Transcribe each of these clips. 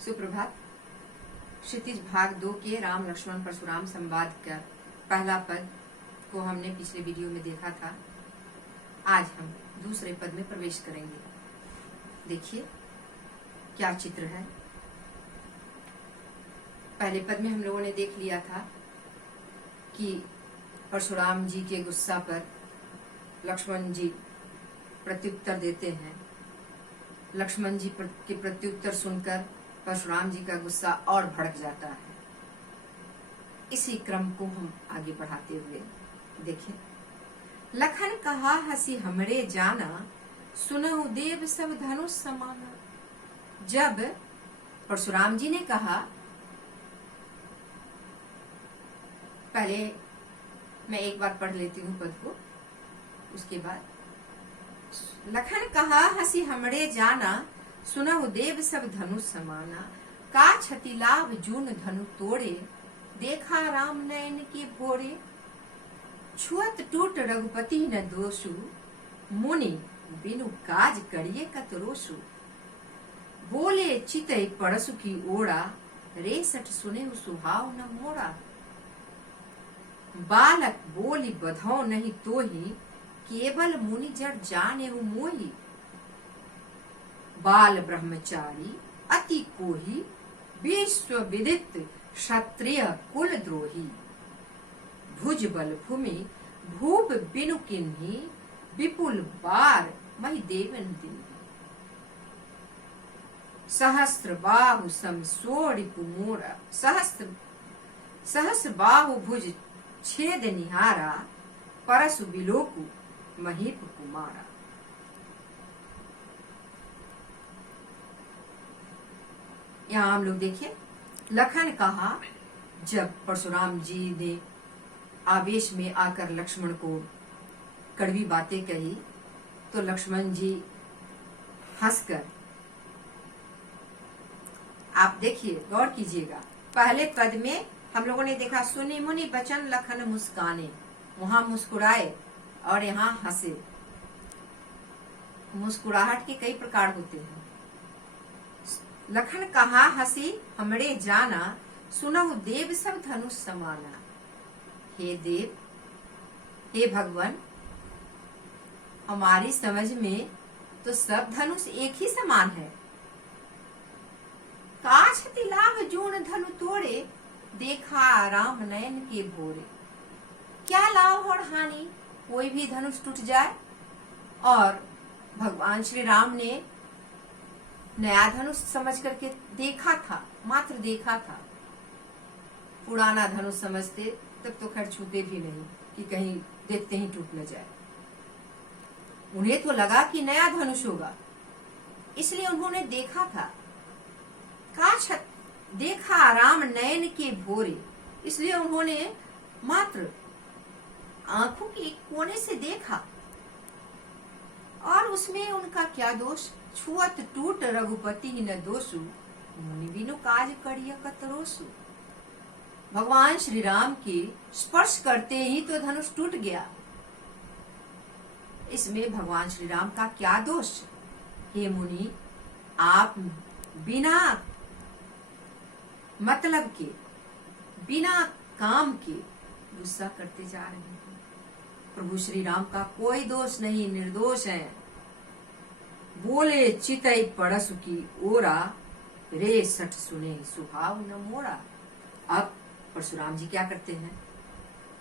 सुप्रभात। क्षितिज भाग 2 के राम लक्ष्मण परशुराम संवाद का पहला पद को हमने पिछले वीडियो में देखा था। आज हम दूसरे पद में प्रवेश करेंगे। देखिए क्या चित्र है। पहले पद में हम लोगों ने देख लिया था कि परशुराम जी के गुस्सा पर लक्ष्मण जी प्रत्युत्तर देते हैं। लक्ष्मण जी के प्रत्युत्तर सुनकर परशुराम जी का गुस्सा और भड़क जाता है। इसी क्रम को हम आगे बढ़ाते हुए देखें। लखन कहा हसी हमरे जाना, सुनहु देव सब धनुष समाना। जब परशुराम जी ने कहा, पहले मैं एक बार पढ़ लेती हूँ पद को, उसके बाद लखन कहा हसी हमरे जाना, सुनहु देव सब धनुष समाना। का क्षति लाभ जून धनु तोड़े, देखा राम नयन के भोरे। छुअत टूट रघुपति न दोषु, मुनि बिनु काज करिए कतरोसु। बोले चितई परसु की ओड़ा, रेसठ सुने सुहाव न मोड़ा। बालक बोली बधौ नहीं तोही, केवल मुनि जड़ जाने मोही। बाल ब्रह्मचारी अति कोही, विश्व विदित क्षत्रिय कुल द्रोही। भुज बल भूमि भूप बिनु किन्ही, विपुल बार मही देवन दीन्ही। सहस्त्र बाहु सम सोड़ि पुमोरा, सहस्र बाहु भुज छेद निहारा। परसु बिलोकु महीप कुमारा। यहाँ हम लोग देखिए, लखन कहा, जब परशुराम जी ने आवेश में आकर लक्ष्मण को कड़वी बातें कही तो लक्ष्मण जी हंसकर, आप देखिए गौर कीजिएगा, पहले पद में हम लोगों ने देखा सुनी मुनि बचन लखन मुस्काने, वहां मुस्कुराए और यहाँ हंसे। मुस्कुराहट के कई प्रकार होते हैं। लखन कहा हसी हमरे जाना, सुनहु देव सब धनुष समाना। हे देव, हे भगवान, हमारी समझ में तो सब धनुष एक ही समान है। का क्षति लाभ जून धनु तोड़े, देखा राम नयन के भोरे। क्या लाभ और हानि, कोई भी धनुष टूट जाए। और भगवान श्री राम ने नया धनुष समझ करके देखा था, मात्र देखा था। पुराना धनुष समझते तब तो खैर छूते भी नहीं कि कहीं देखते ही टूट न जाए। उन्हें तो लगा कि नया धनुष होगा, इसलिए उन्होंने देखा था। का देखा राम नयन के भोरे, इसलिए उन्होंने मात्र आंखों के कोने से देखा। और उसमें उनका क्या दोष। छुअत टूट रघुपति न दोषु, मुनि बिनु काज करिय कतरोसु। भगवान श्री राम के स्पर्श करते ही तो धनुष टूट गया। इसमें भगवान श्री राम का क्या दोष। हे मुनि, आप बिना मतलब के, बिना काम के गुस्सा करते जा रहे हैं। प्रभु श्री राम का कोई दोष नहीं, निर्दोष है। बोले चितई परसु की ओरा, रे सठ सुने सुहाव न मोड़ा। अब परशुराम जी क्या करते हैं,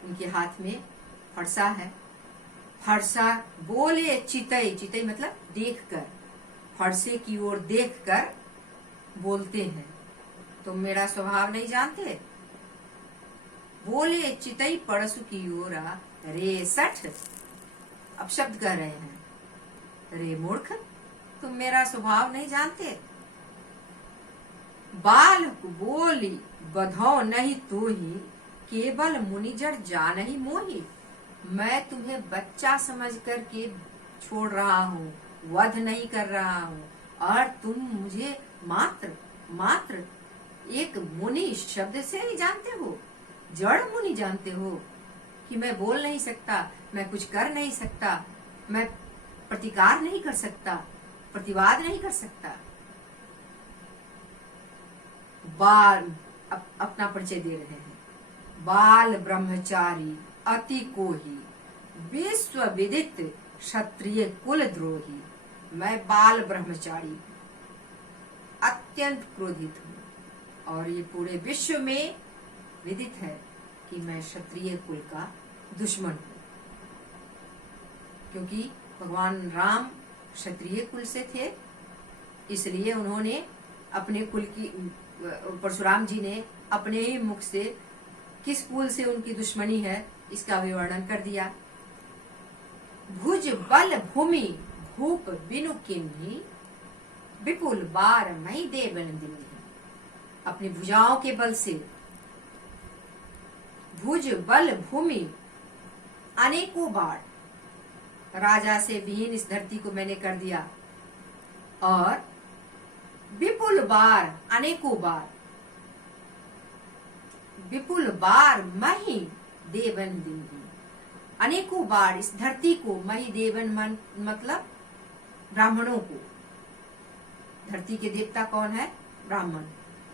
उनके हाथ में फरसा है। फरसा बोले चितई, चितई मतलब देखकर, फरसे की ओर देखकर बोलते हैं, तुम मेरा स्वभाव नहीं जानते। बोले चितई परसु की ओरा, रे सठ, अब शब्द कह रहे हैं, रे मूर्ख, तुम मेरा स्वभाव नहीं जानते। बाल बोली बधौ नहीं तोही, केवल मुनिजड़ जा नहीं मोही। मैं तुम्हें बच्चा समझ करके छोड़ रहा हूँ, वध नहीं कर रहा हूँ, और तुम मुझे मात्र एक मुनि शब्द से ही जानते हो, जड़ मुनि जानते हो कि मैं बोल नहीं सकता, मैं कुछ कर नहीं सकता, मैं प्रतिकार नहीं कर सकता, प्रतिवाद नहीं कर सकता। बाल अपना परिचय दे रहे हैं। बाल ब्रह्मचारी अति कोही, विश्व विदित क्षत्रिय कुल द्रोही। मैं बाल ब्रह्मचारी अत्यंत क्रोधित हूँ और ये पूरे विश्व में विदित है कि मैं क्षत्रिय कुल का दुश्मन हूँ, क्योंकि भगवान राम क्षत्रिय कुल से थे, इसलिए उन्होंने अपने कुल की, परशुराम जी ने अपने ही मुख से किस कुल से उनकी दुश्मनी है इसका भी वर्णन कर दिया। भुज बल भूमि भूप बिनु किन्ही, विपुल बार मई देवन दिन्ही। अपनी भुजाओं के बल से, भुज बल भूमि अनेकों बार, राजा से विहीन इस धरती को मैंने कर दिया, और विपुल बार अनेकों बार, विपुल बार मही देवन दिन्ही। अनेकों बार इस धरती को, मही देवन मतलब ब्राह्मणों को, धरती के देवता कौन है? ब्राह्मण।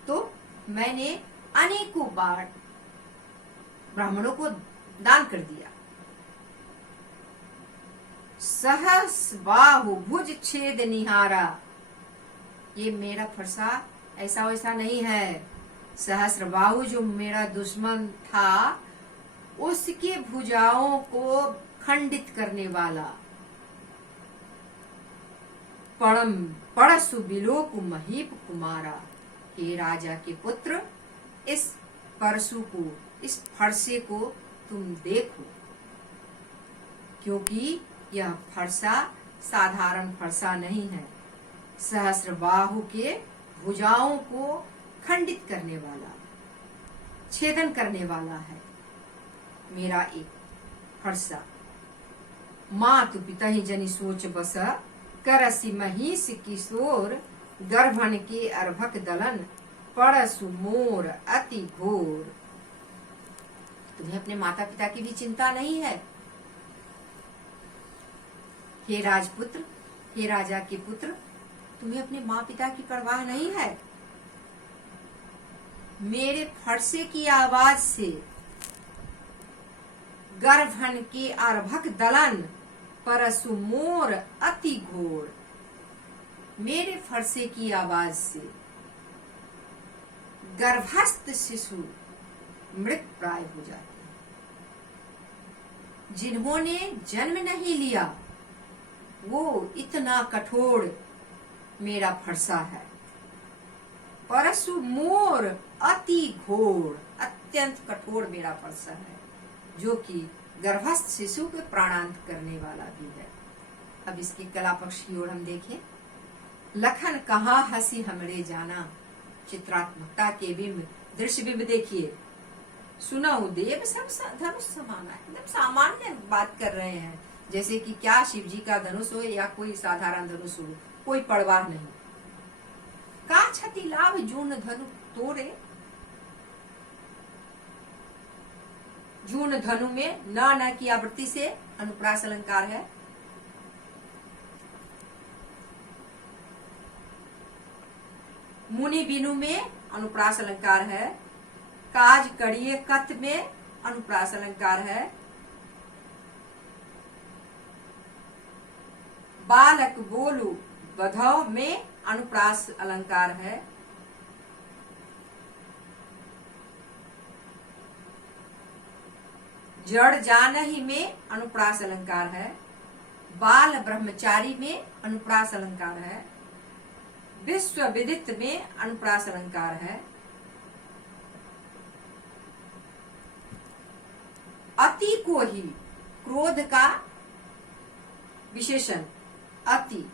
तो मैंने अनेकों बार ब्राह्मणों को दान कर दिया। सहस बाहु भुज छेद निहारा, ये मेरा फरसा ऐसा वैसा नहीं है। सहस्र बाहु जो मेरा दुश्मन था, उसके भुजाओं को खंडित करने वाला। पड़सु बिलोक महीप कुमारा, हे राजा के पुत्र, इस परशु को, इस फरसे को तुम देखो, क्योंकि यह फरसा साधारण फरसा नहीं है। सहस्र बाहु के भुजाओं को खंडित करने वाला, छेदन करने वाला है मेरा एक फरसा। मातु पिता ही जनि सोच बस, करसी महिष किशोर, गर्भन के अर्भक दलन, परसु मोर अति घोर। तुम्हें अपने माता पिता की भी चिंता नहीं है? हे राजपुत्र, हे राजा के पुत्र, तुम्हें अपने माँ पिता की परवाह नहीं है? मेरे फरसे की आवाज से गर्भन के अर्भक दलन, परसु मोर अति घोर। मेरे फरसे की आवाज से गर्भस्थ शिशु मृत प्राय हो जाते हैं। जिन्होंने जन्म नहीं लिया वो इतना कठोर मेरा फरसा है। परसु मोर अति घोर, अत्यंत कठोर मेरा फरसा है, जो कि गर्भस्थ शिशु के प्राणांत करने वाला भी है। अब इसकी कला पक्ष की ओर हम देखें। लखन कहाँ हंसी हमरे जाना, चित्रात्मकता के बिंब, दृश्य बिंब देखिए। सुनाऊ देव सब धनुष समाना, एकदम सामान्य बात कर रहे हैं, जैसे कि क्या शिव जी का धनुष हो या कोई साधारण धनुष हो, कोई परवाह नहीं। का क्षति लाभ जून धनु तोड़े, जून धनु में न की आवृत्ति से अनुप्रास अलंकार है। मुनि बिनु में अनुप्रास अलंकार है। काज कड़िए कत में अनुप्रास अलंकार है। बालक बोलू बधव में अनुप्रास अलंकार है। जड़ जानहि में अनुप्रास अलंकार है। बाल ब्रह्मचारी में अनुप्रास अलंकार है। विश्व विदित में अनुप्रास अलंकार है। अति को ही क्रोध का विशेषण अति।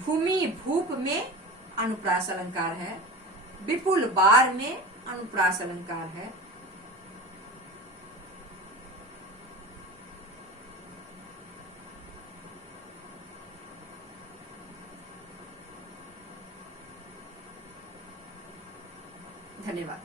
भूमि भूप में अनुप्रास अलंकार है। विपुल बार में अनुप्रास अलंकार है। धन्यवाद।